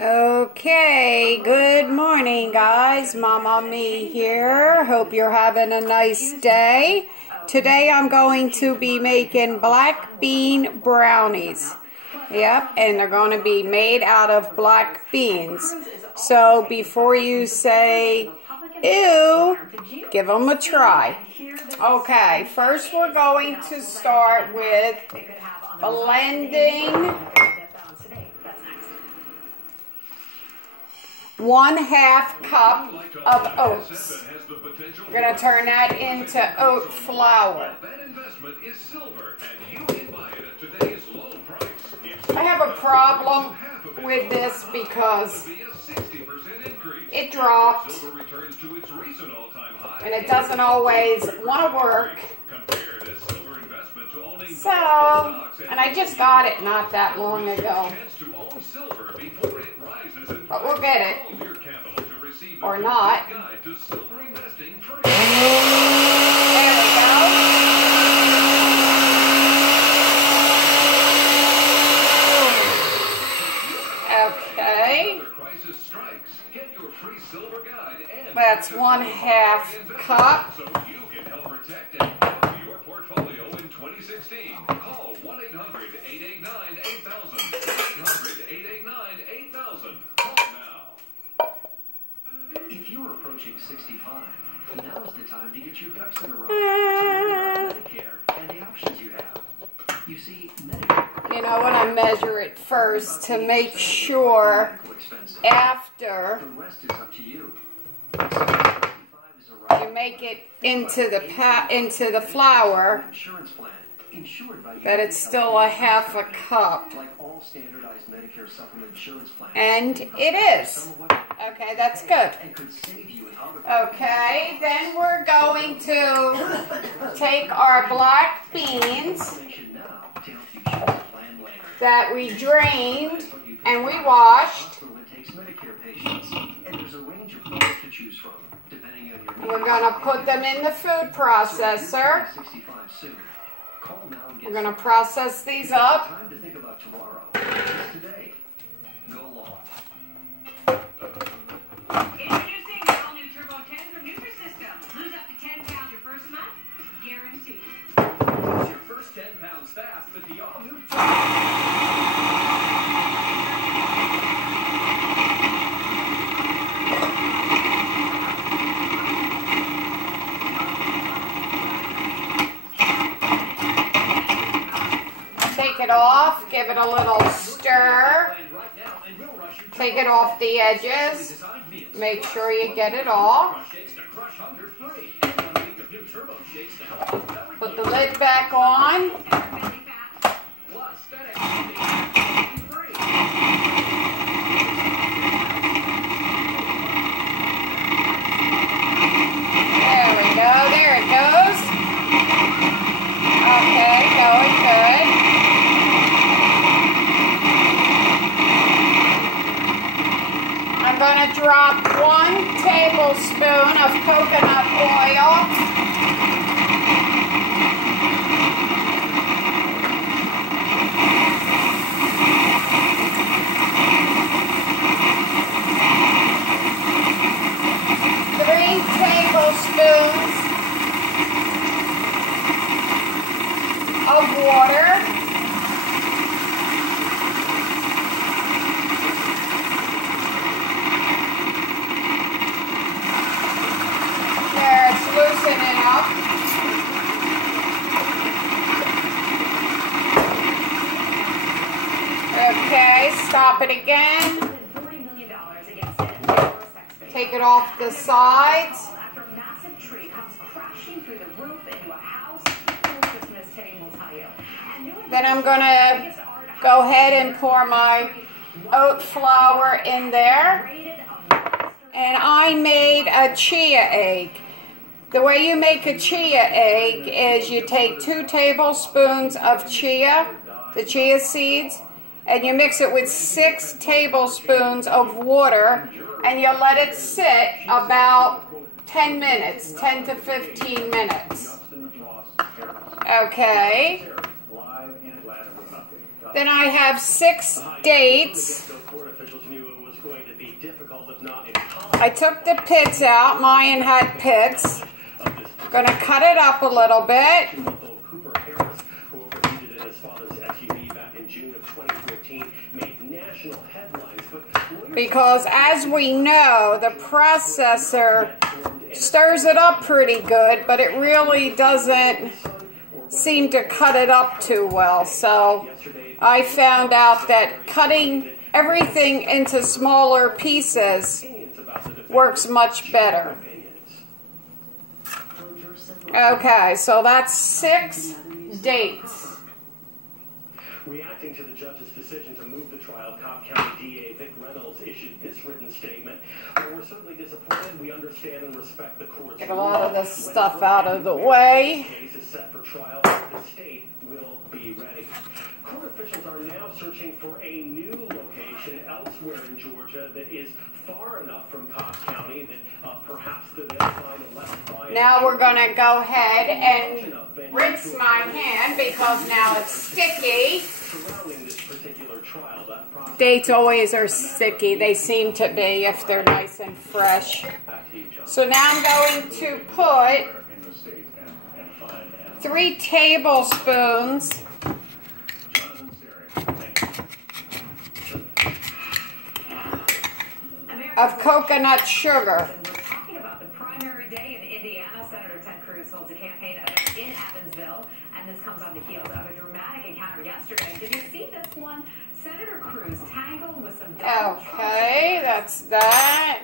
Okay, good morning guys, Mama Me here. Hope you're having a nice day. Today I'm going to be making black bean brownies. Yep, and they're going to be made out of black beans. So before you say, ew, give them a try. Okay, first we're going to start with blending 1/2 cup of oats. We're going to turn that into oat flour. I have a problem with this because it dropped and it doesn't always want to work. So, and I just got it not that long ago. But we'll get it. Or not. There we go. Okay. That's 1/2 cup. Call 1-800-889-8000. 800-889-8000. Call now. If you're approaching 65, now's the time to get your ducks in a row. So learn about Medicare and the options you have. You see, Medicare... You know, when I measure it first to make sure after the rest is up to you. You make it into the flour that it's still 1/2 cup. And it is. Okay, that's good. Okay, then we're going to take our black beans that we drained and we washed. We're going to put them in the food processor. We're going to process these up. Introducing the all-new Turbo 10 from Nutrisystem. Lose up to 10 pounds your first month, guaranteed. Lose your first 10 pounds fast with the all-new Take it off, give it a little stir. Take it off the edges. Make sure you get it all. Put the lid back on. There we go. There it goes. Okay, going good. I'm going to drop 1 tablespoon of coconut oil. Three tablespoons of water. Loosening up. Okay, stop it again. Take it off the sides. Then I'm going to go ahead and pour my oat flour in there. And I made a chia egg. The way you make a chia egg is you take 2 tablespoons of chia, the chia seeds, and you mix it with 6 tablespoons of water, and you let it sit about 10 minutes, 10 to 15 minutes. Okay. Then I have 6 dates I took the pits out. Mine had pits. Gonna cut it up a little bit. Because as we know, the processor stirs it up pretty good, but it really doesn't seem to cut it up too well. So I found out that cutting everything into smaller pieces works much better. Okay, so that's 6 dates. Reacting to the judge's decision to move the trial, Cobb County DA Vic Reynolds issued this written statement. While we're certainly disappointed, we understand and respect the court's Get a lot of this stuff out of the way. The case is set for trial. The state will be ready. Court officials are now searching for a new location elsewhere in Georgia that is far enough from Cobb County that perhaps they'll find a less biased. Now we're going to go ahead and rinse my hand because now it's sticky. Dates always are sticky. They seem to be if they're nice and fresh. So now I'm going to put 3 tablespoons of coconut sugar. We're talking about the primary day in Indiana. Senator Ted Cruz holds a campaign event in Evansville, and this comes on the heels of a dramatic encounter yesterday. Did you see this one? Senator Cruz tangled with some Okay, that's that.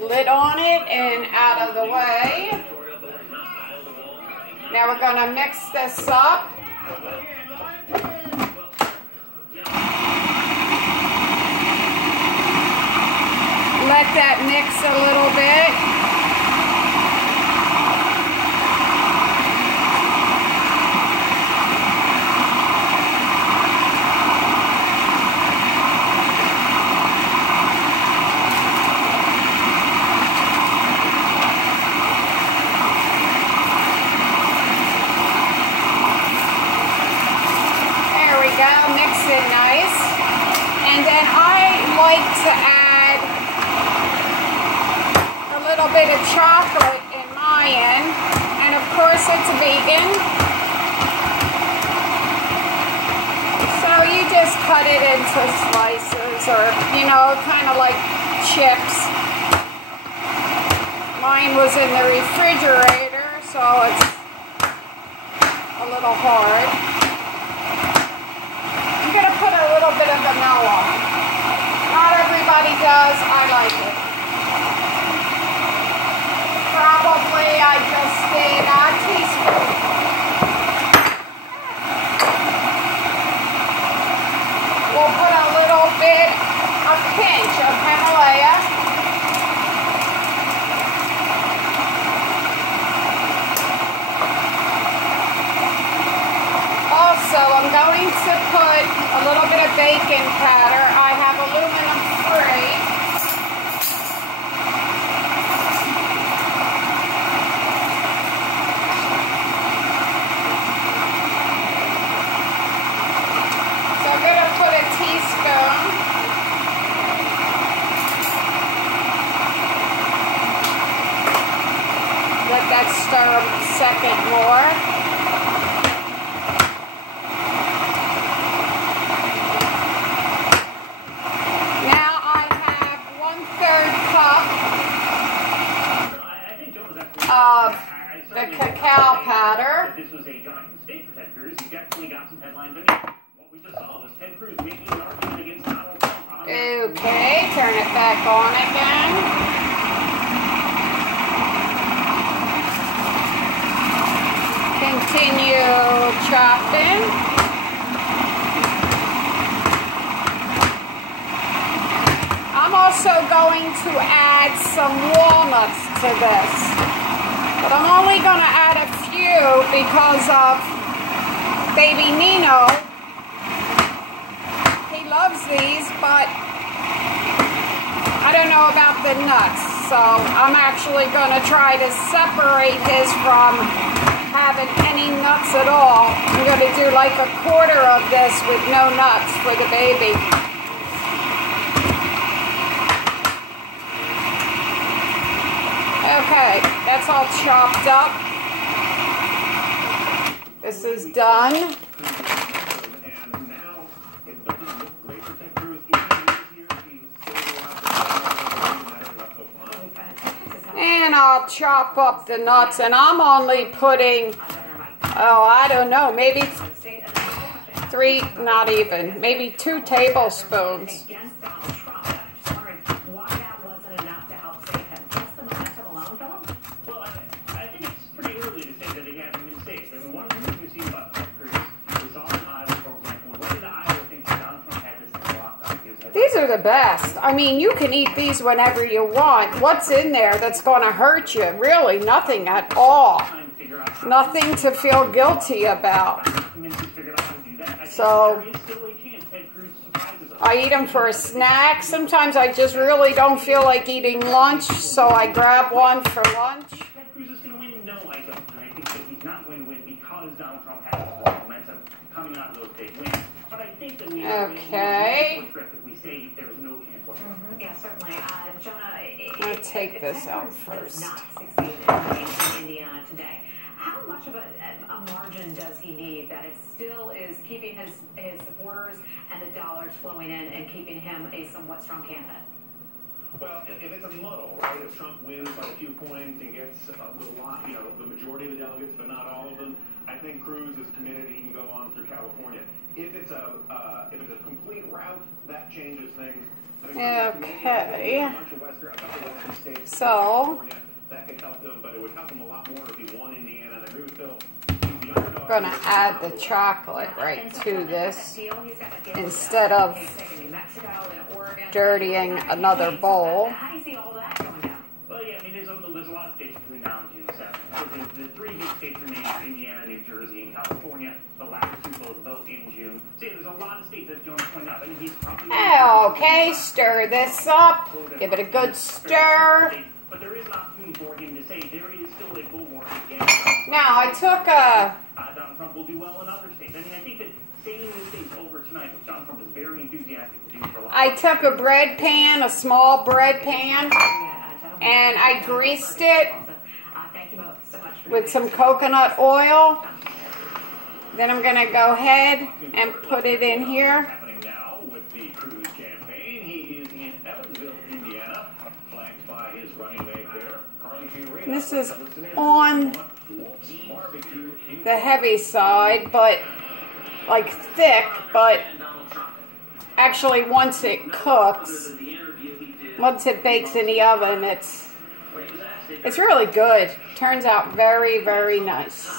Lid on it and out of the way. Now we're going to mix this up. Let that mix a little bit. There we go, mix it nice. And then I like to add a little bit of chocolate in mine, and of course it's vegan. So you just cut it into slices, or you know, kind of like chips. Mine was in the refrigerator, so it's a little hard. I'm going to put a little bit of vanilla. Not everybody does. I like it. Probably I just did a teaspoon. We'll put a little bit, a pinch of Himalayan. Also, I'm going to put a little bit of baking powder. I have aluminum free. So I'm going to put a teaspoon. Let that stir a second more. The cacao powder. This was a giant mistake for Ted Cruz. He definitely got some headlines. I mean, what we just saw was Ted Cruz making an argument against Donald Trump. Okay, turn it back on again. Continue chopping. I'm also going to add some walnuts to this. But I'm only going to add a few because of baby Nino. He loves these, but I don't know about the nuts. So I'm actually going to try to separate his from having any nuts at all. I'm going to do like a quarter of this with no nuts for the baby. Okay, that's all chopped up. This is done. And now it doesn't look great for Ted Cruz. Even this year, he's still And I'll chop up the nuts, and I'm only putting, oh, I don't know, maybe 3, not even, maybe 2 tablespoons. These are the best. I mean, you can eat these whenever you want. What's in there that's going to hurt you? Really, nothing at all. Nothing to feel guilty about. So, I eat them for a snack. Sometimes I just really don't feel like eating lunch, so I grab one for lunch. Ted Cruz is going to win? No, I don't. And I think that he's not going to win because Donald Trump has the momentum coming out of those big wins. But I think that we okay. we say there's no chance whatsoever. Yeah, certainly. Jonah, I'll take this out first. Not succeed in Indiana today. How much of a margin does he need that it still is keeping his supporters and the dollars flowing in and keeping him a somewhat strong candidate? Well, if it's a muddle, right? If Trump wins by a few points and gets a lot, you know, the majority of the delegates, but not all of them, I think Cruz is committed. He can go on through California. If it's a complete rout, that changes things. Okay. So, that could help them, but it would help them a lot more if he won Indiana. And I agree with Phil. I'm going to add the chocolate right to this instead of dirtying another bowl. How do you see all that going down? Well, yeah, I mean, there's a lot of states between now and June 7th. The 3 big states remain are Indiana, New Jersey, and California. The last 2 both vote in June. So yeah, there's a lot of states, as Jonah pointed out. I mean, he's probably okay, stir this up. Give it a good stir. But there is an opportunity for him to say there is still a bulwark again. Now, I took a... Donald Trump will do well in other states. I mean, I think that saying these things over tonight, which Donald Trump is very enthusiastic to do for a lot. I took a bread pan, a small bread pan, and I greased it with some coconut oil. Then I'm going to go ahead and put it in here. Happening now with the Cruz campaign. He is in Evansville, Indiana, flanked by his running mate there, Carly Fiorina. This is on the heavy side, but like thick, but actually once it cooks, once it bakes in the oven, it's really good. Turns out very, very nice.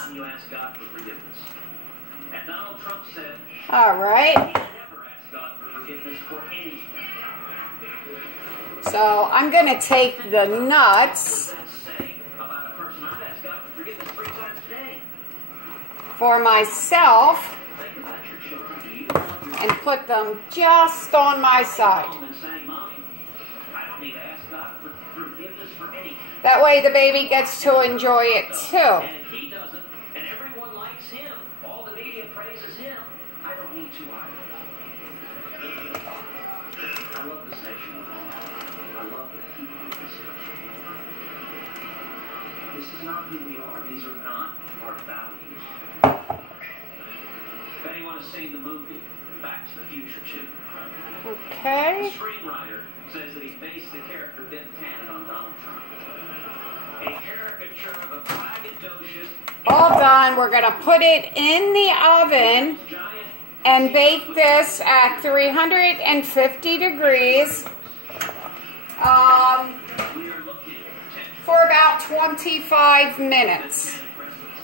All right. So I'm going to take the nuts for myself and put them just on my side. That way the baby gets to enjoy it too. I love this nation. I love the people of this nation. This is not who we are. These are not our values. If anyone has seen the movie Back to the Future 2, okay. the screenwriter says that he based the character Biff Tannen on Donald Trump. A caricature of a braggadocious... All done. We're going to put it in the oven and bake this at 350 degrees for about 25 minutes.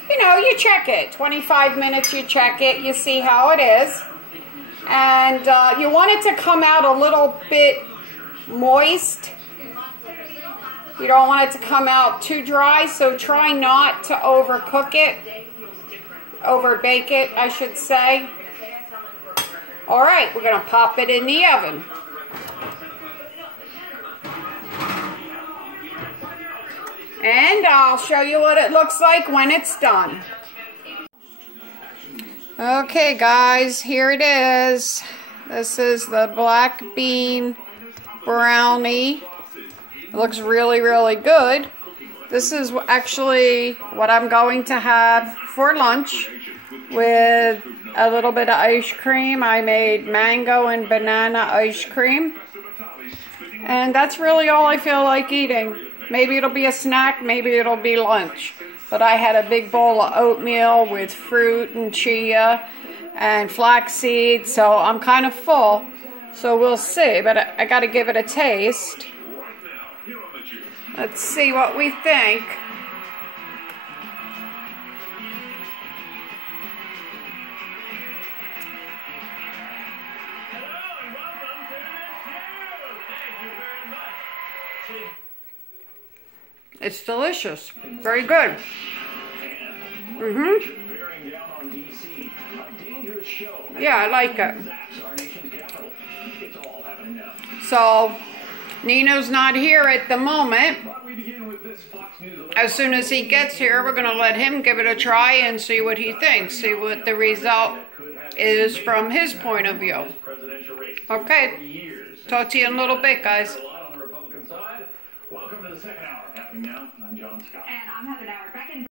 You know, you check it. 25 minutes, you check it. You see how it is. And you want it to come out a little bit moist. You don't want it to come out too dry, so try not to overcook it. Overbake it, I should say. All right, we're going to pop it in the oven. And I'll show you what it looks like when it's done. Okay, guys, here it is. This is the black bean brownie. It looks really, really good. This is actually what I'm going to have for lunch with a little bit of ice cream. I made mango and banana ice cream. And that's really all I feel like eating. Maybe it'll be a snack, maybe it'll be lunch. But I had a big bowl of oatmeal with fruit and chia and flaxseed, so I'm kind of full. So we'll see, but I got to give it a taste. Let's see what we think. It's delicious. Very good. Yeah, I like it. So, Nino's not here at the moment. As soon as he gets here, we're going to let him give it a try and see what he thinks. See what the result is from his point of view. Okay. Talk to you in a little bit, guys. Welcome to the second hour. Happening now. I'm John Scott. And I'm Heather Nauert. Back in